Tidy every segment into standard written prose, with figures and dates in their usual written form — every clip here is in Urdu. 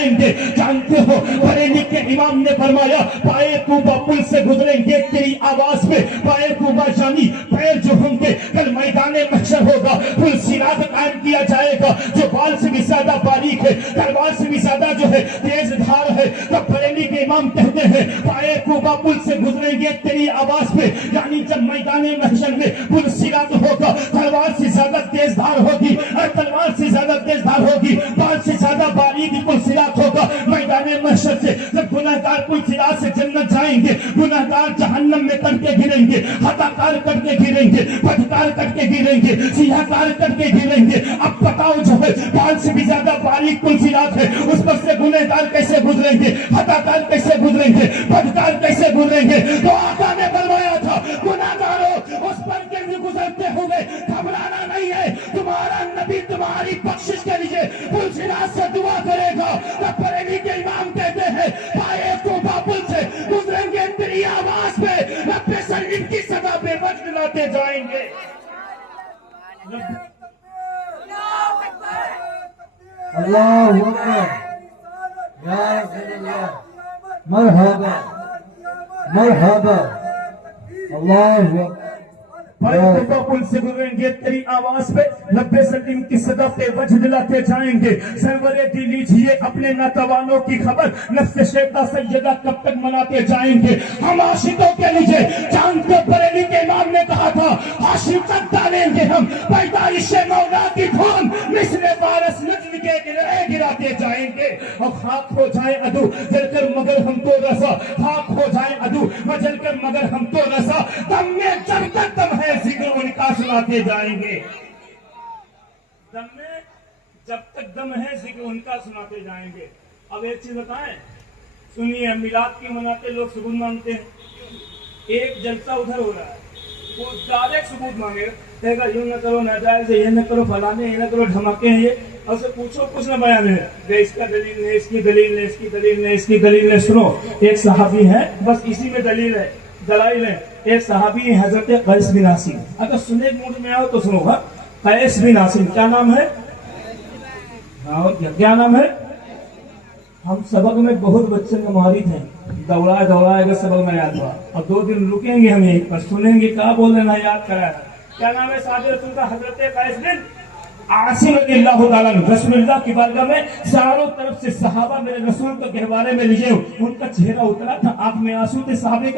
جائیں گے. جانتے ہو بریلی کے امام نے فرمایا پائے کوبہ پل سے گزریں گے تیری آواز پہ, پائے کوبہ جانی پیر جو ہوں گے کل میدان محشر ہوگا, پل صراط قائم کیا جائے گا جو بال سے بھی زیادہ باریک ہے, تلوار سے بھی زیادہ جو ہے تیز دھار ہے. تب بریلی کے امام کہتے ہیں پائے کوبہ پل سے گزریں گے تیری آواز پہ, یعنی جب میدان محشر میں پل صراط ہوگا تلوار سے زیادہ تیز دھار ہوگی, اور تلوار سے زیادہ تیز دھار ہوگی, بال سے زیادہ باریک پل صراط ہوگا میدان محشر سے. جب گناہگار پل صراط سے جنت جائیں گے, گناہگار جہنم میں کر کے گریں گے, خطا کار کر کے گریں گے, بدکار کر کے گریں گے, سیاہ کار کر کے گریں گے. اب بتاؤ جو ہے بال سے بھی زیادہ باریک پل صراط ہے, اس پر سے گناہگار کیسے گزریں گے, خطا کار کیسے گزریں گے, بدکار کیسے گزریں گے؟ تو آقا نے فرمایا تھا گناہگاروں اس پر کے گزرتے ہوئے گھبرانا نہیں ہے, تمہارا نبی تمہاری بخشش کے لیے پل صراط سے دعا کرے گا. تب بریلی کے امام کہتے ہیں پائے کوبہ پل سے گزریں گے تیری آواز پہ, رب سلیم کی صدا پہ وقت لاتے جائیں گے. اللہ اکبر, یا رسول اللہ, مرحبا مرحبا, اللہ اکبر. پل سے گزریں گے تیری آواز پہ, رب سلیم کی صدا پہ وجہ دلاتے جائیں گے. سرور دی لیجئے اپنے ناتوانوں کی خبر, نفس شیطہ سیدہ کب تک مناتے جائیں گے. ہم عاشقوں کے لیے چاند کو بریلی کے امام نے کہا تھا عاشق تک ڈالیں گے ہم پیدائش مولا کی دھوم, مثل وارث نجم کے گرے گراتے جائیں گے. اور خاک ہو جائے عدو جل کر مگر ہم تو رسا, خاک ہو جائے عدو مجل کر مگر ہم تو رسا, دم میں جب تک دم ہے ذکر ان کا سناتے جائیں گے. دم میں جب تک دم ہے ذکر ان کا سناتے جائیں گے. اب ایک چیز بتائیں, سنیے, میلاد کی مناتے لوگ ثبوت مانگتے ہیں. ایک جلسہ ادھر ہو رہا ہے, وہ ڈائریکٹ ثبوت مانگے گا, کہے گا یوں نہ کرو ناجائز ہے, یہ نہ کرو فلانے, یہ نہ کرو دھماکے ہیں یہ, اور سے پوچھو کچھ نہ بیان ہے, اس کا دلیل ہے, اس کی دلیل ہے, اس کی دلیل ہے, اس کی دلیل ہے. سنو, ایک صحابی ہے, بس اسی میں دلیل ہے, دلائل ہے. ایک صحابی ہے حضرت قیس بن عاصم, اگر سننے موڈ میں آؤ تو سنو گا. قیس بن عاصم, کیا نام ہے؟ کیا نام ہے؟ ہم سبق میں بہت بچے نماری تھے, دوڑائے دوڑائے اگر سبق میں یاد ہوا. اب 2 دن رکیں گے ہم یہیں پر, سنیں گے کیا بول رہے ہیں, یاد کرایا. کیا نام ہے صاحب رسول کا؟ حضرت قیس بن عاصم رضی اللہ تعالیٰ عنہ. رسول اللہ کی بارگاہ میں چاروں طرف سے صحابہ میرے رسول کے گہوارے میں لیے, ان کا چہرہ اترا تھا, آنکھ میں آنسو تھے. صحابہ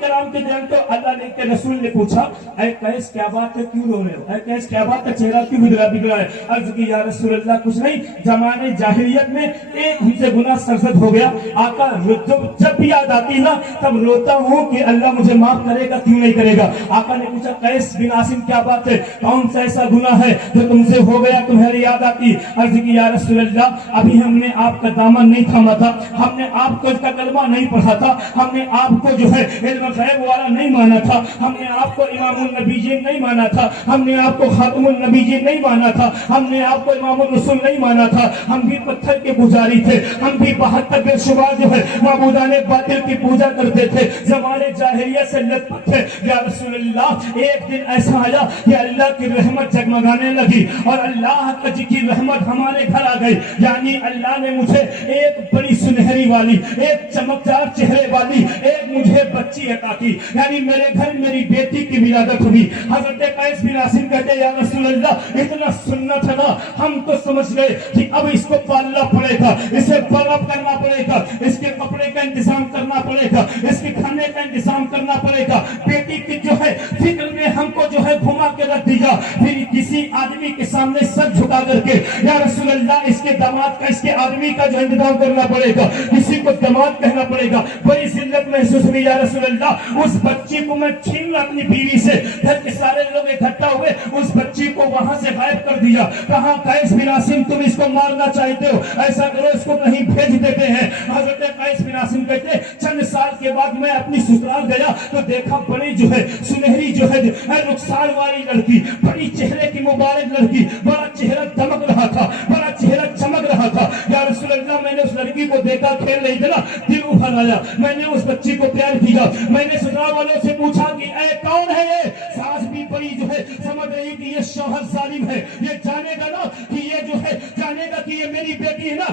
کرام کے درمیان تو اللہ نے کے رسول نے پوچھا اے قیس کیا بات ہے, کیوں رو رہے ہو, اے قیس کیا بات ہے, چہرہ کیوں بگڑا ہے؟ عرض کی یا رسول اللہ کچھ نہیں, زمانے جاہلیت میں ایک ہم سے گناہ سرزد ہو گیا, آقا جب بھی یاد آتی نا تب روتا ہوں کہ اللہ مجھے معاف کرے گا, کیوں نہیں کرے گا. آقا نے پوچھا قیس بن عاصم کیا بات ہے, کون سا ایسا گناہ ہے جو تم سے ہو گیا تمہاری یاد آتی؟ عرض کی یا رسول اللہ ابھی ہم نے آپ کا دامن نہیں تھاما تھا, ہم نے آپ کو اس کا کلمہ نہیں پڑھا تھا, ہم نے آپ کو جو ہے علم غیب والا نہیں مانا تھا, ہم نے آپ کو امام النبیین نہیں مانا تھا, ہم نے آپ کو خاتم النبیین نہیں مانا تھا, ہم نے آپ کو امام الرسول نہیں مانا تھا, ہم بھی پتھر کے پجاری تھے, ہم بھی 72 بے شمار جو ہے معبودان باطل کی پوجا کرتے تھے, زمانے جاہلیت سے لت پت تھے. یا رسول اللہ ایک دن ایسا آیا کہ اللہ کی رحمت جگمگانے لگی اور اللہ کی رحمت ہمارے گھر آ گئی, یعنی اللہ نے مجھے ایک بڑی سنہری والی, ایک چمکدار چہرے والی ایک مجھے بچی عطا کی, یعنی میرے گھر میری بیٹی کی ولادت ہوئی. حضرت قیس بن عاصم کہتے یا رسول اللہ اتنا سنت ہے نا, ہم تو سمجھ گئے کہ اب اس کو پالنا پڑے گا, اسے برف کرنا پڑے گا, اس کے کپڑے کا انتظام کرنا پڑے گا, اس کے کھانے کا انتظام کرنا پڑے گا. بیٹی کی جو ہے فکر میں ہم کو جو ہے گھما کے رکھ دیا, پھر کسی آدمی کے سامنے سر جھکا کر کے یا رسول اللہ اس کے داماد کا, اس کے آدمی کا جو انتظام کرنا پڑے گا, کسی کو داماد کہنا پڑے گا. بڑی ذلت محسوس ہوئی یا رسول اللہ, اس بچی کو میں چھین لوں اپنی بیوی سے. گھر کے سارے لوگ اکٹھا ہوئے, اس بچی کو وہاں سے غائب کر دیا. کہاں قیس بن عاصم تم اس کو مارنا چاہتے ہو, ایسا کرو اس کو کہیں بھیج دیتے ہیں. حضرت قیس بن عاصم کہتے چند سال کے بعد میں اپنی سسرال گیا تو دیکھا بڑی جو ہے سنہری جو ہے رخسار والی لڑکی, بڑی چہرے کی مبارک لڑکی, بڑا چہرہ دمک رہا تھا, بڑا چہرہ چمک رہا تھا. یا رسول اللہ میں نے اس لڑکی کو دیکھا, کھیل رہی تھی نا, دل ابھر آیا, میں نے اس بچی کو پیار کیا. میں نے سسرال والوں سے پوچھا کہ اے کون ہے یہ, ساس بھی بڑی جو ہے سمجھ رہی کہ یہ شوہر ظالم ہے, یہ جانے گا نا کہ یہ جو ہے جانے گا کہ یہ میری بیٹی ہے نا,